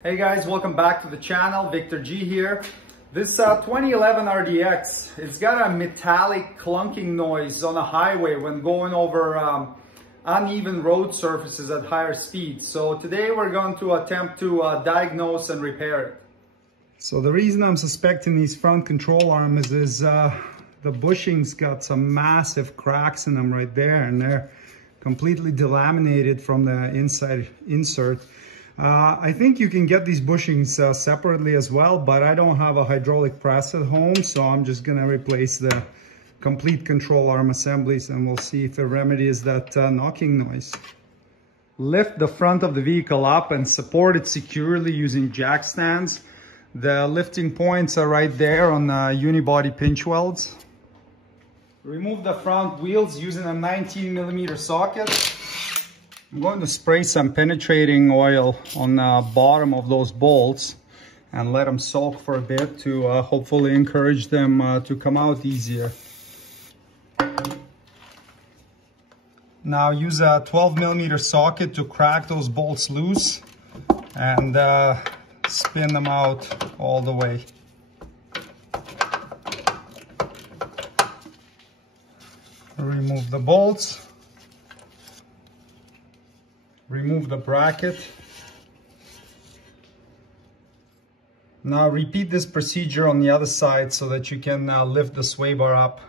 Hey guys, welcome back to the channel. Viktor G here. This 2011 RDX, it's got a metallic clunking noise on the highway when going over uneven road surfaces at higher speeds. So today we're going to attempt to diagnose and repair it. So the reason I'm suspecting these front control arms is the bushings got some massive cracks in them right there, and they're completely delaminated from the inside insert. I think you can get these bushings separately as well, but I don't have a hydraulic press at home, so I'm just gonna replace the complete control arm assemblies and we'll see if it remedies that knocking noise. Lift the front of the vehicle up and support it securely using jack stands. The lifting points are right there on the unibody pinch welds. Remove the front wheels using a 19mm socket. I'm going to spray some penetrating oil on the bottom of those bolts and let them soak for a bit to hopefully encourage them to come out easier. Now use a 12mm socket to crack those bolts loose and spin them out all the way. Remove the bolts. Remove the bracket. Now repeat this procedure on the other side so that you can lift the sway bar up.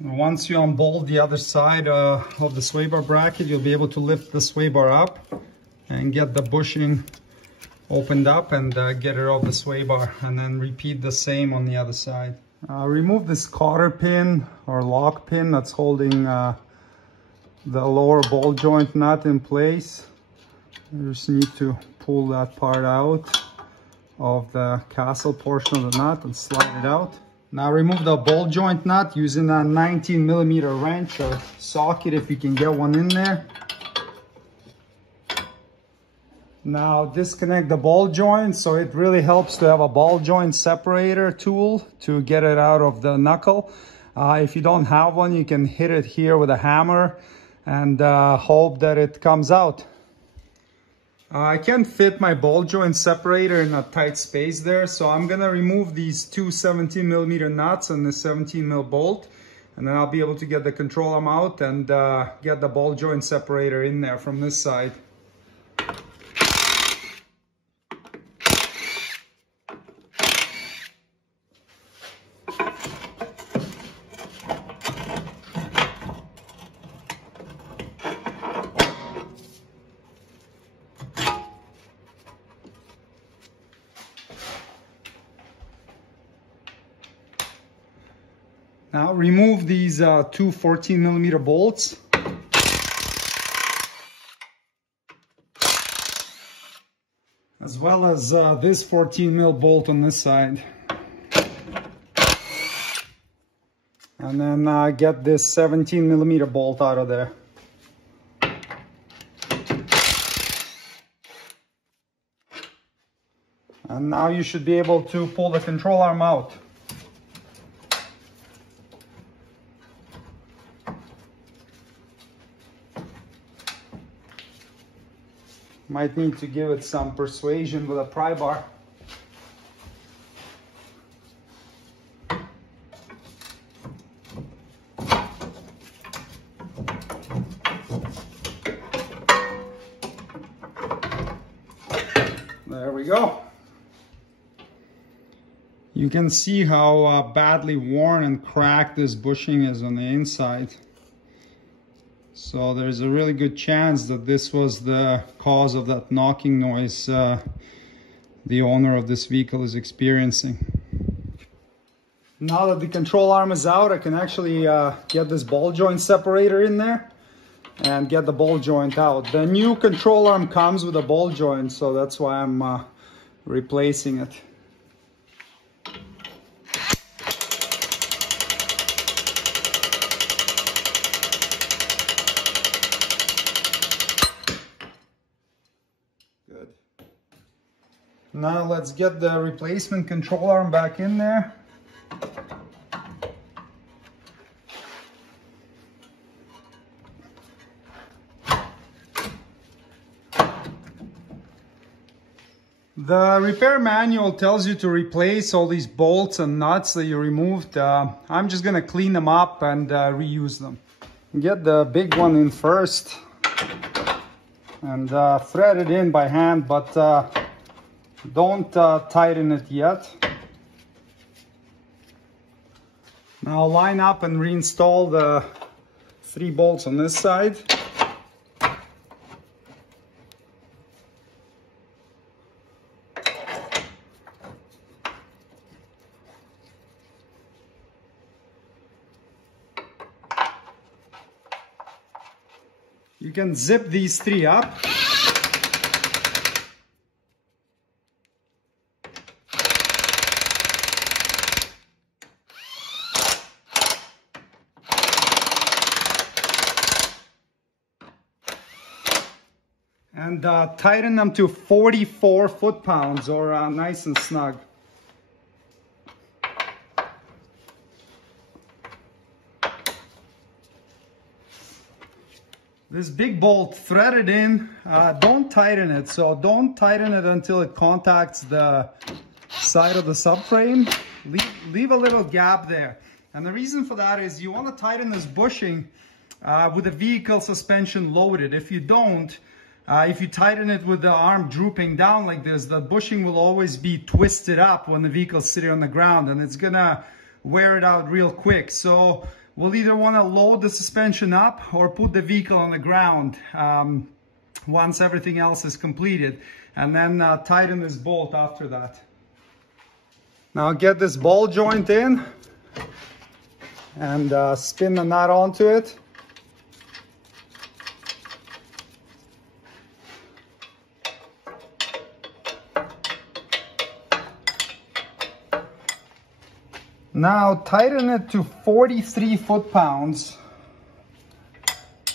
Once you unbolt the other side of the sway bar bracket, you'll be able to lift the sway bar up and get the bushing opened up and get it off the sway bar, and then repeat the same on the other side. Remove this cotter pin or lock pin that's holding the lower ball joint nut in place. You just need to pull that part out of the castle portion of the nut and slide it out. Now remove the ball joint nut using a 19mm wrench or socket if you can get one in there. Now disconnect the ball joint, so it really helps to have a ball joint separator tool to get it out of the knuckle. If you don't have one, you can hit it here with a hammer and hope that it comes out. I can't fit my ball joint separator in a tight space there, so I'm gonna remove these two 17mm nuts and the 17mm bolt, and then I'll be able to get the control arm out and get the ball joint separator in there from this side. Now remove these two 14mm bolts. As well as this 14mm bolt on this side. And then get this 17mm bolt out of there. And now you should be able to pull the control arm out. Might need to give it some persuasion with a pry bar. There we go. You can see how badly worn and cracked this bushing is on the inside. So there's a really good chance that this was the cause of that knocking noise the owner of this vehicle is experiencing. Now that the control arm is out, I can actually get this ball joint separator in there and get the ball joint out. The new control arm comes with a ball joint, so that's why I'm replacing it. Good. Now let's get the replacement control arm back in there. The repair manual tells you to replace all these bolts and nuts that you removed. I'm just gonna clean them up and reuse them. Get the big one in first and thread it in by hand, but don't tighten it yet. Now line up and reinstall the 3 bolts on this side. You can zip these 3 up. And tighten them to 44 foot-pounds or nice and snug. This big bolt, thread it in, don't tighten it. So don't tighten it until it contacts the side of the subframe. Leave a little gap there. And the reason for that is you want to tighten this bushing with the vehicle suspension loaded. If you don't, if you tighten it with the arm drooping down like this, the bushing will always be twisted up when the vehicle's sitting on the ground, and it's gonna wear it out real quick. So we'll either want to load the suspension up or put the vehicle on the ground once everything else is completed, and then tighten this bolt after that. Now get this ball joint in and spin the nut onto it. Now tighten it to 43 foot-pounds.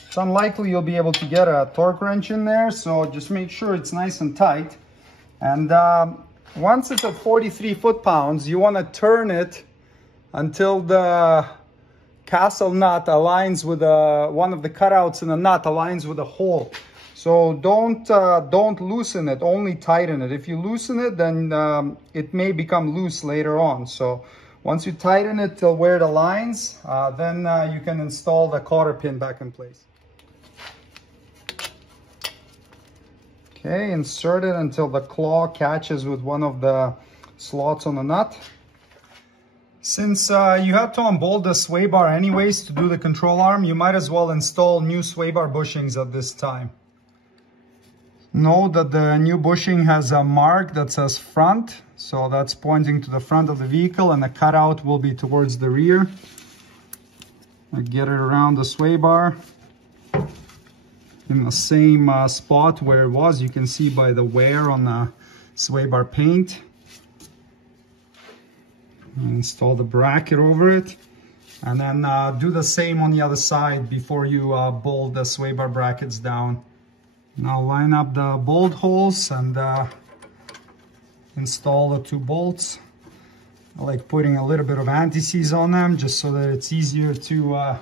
It's unlikely you'll be able to get a torque wrench in there, so just make sure it's nice and tight. And once it's at 43 foot-pounds, you want to turn it until the castle nut aligns with one of the cutouts in the nut aligns with the hole. So don't loosen it, only tighten it. If you loosen it, then it may become loose later on. So once you tighten it till where it aligns, then you can install the cotter pin back in place. Okay, insert it until the claw catches with one of the slots on the nut. Since you have to unbolt the sway bar anyways to do the control arm, you might as well install new sway bar bushings at this time. Note that the new bushing has a mark that says front, so that's pointing to the front of the vehicle, and the cutout will be towards the rear. I get it around the sway bar in the same spot where it was. You can see by the wear on the sway bar paint. Install the bracket over it, and then do the same on the other side before you bolt the sway bar brackets down. Now line up the bolt holes and install the 2 bolts. I like putting a little bit of anti-seize on them just so that it's easier to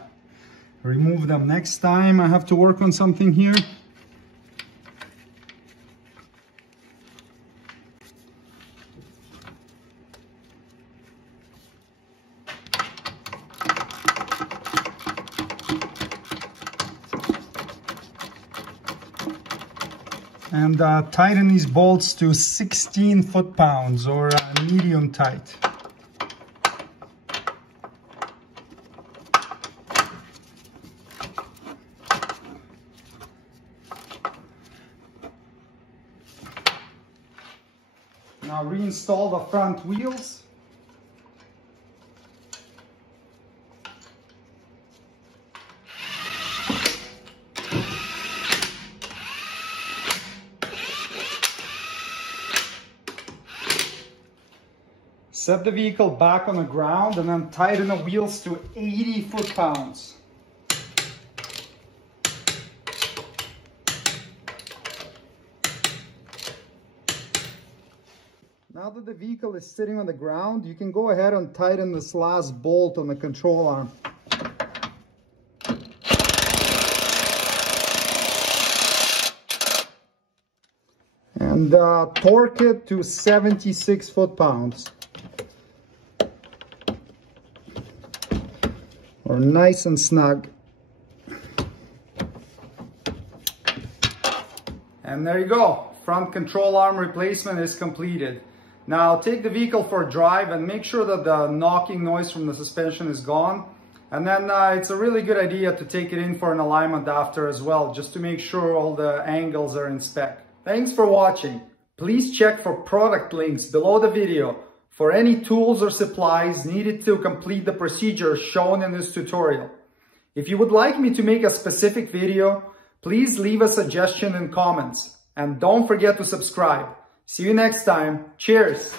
remove them next time I have to work on something here. And tighten these bolts to 16 foot-pounds or medium tight. Now reinstall the front wheels. Set the vehicle back on the ground and then tighten the wheels to 80 foot-pounds. Now that the vehicle is sitting on the ground, you can go ahead and tighten this last bolt on the control arm. And and torque it to 76 foot-pounds. Or nice and snug. And there you go. Front control arm replacement is completed. Now take the vehicle for a drive and make sure that the knocking noise from the suspension is gone. And then it's a really good idea to take it in for an alignment after as well, just to make sure all the angles are in spec. Thanks for watching. Please check for product links below the video for any tools or supplies needed to complete the procedure shown in this tutorial. If you would like me to make a specific video, please leave a suggestion in comments. And don't forget to subscribe. See you next time. Cheers!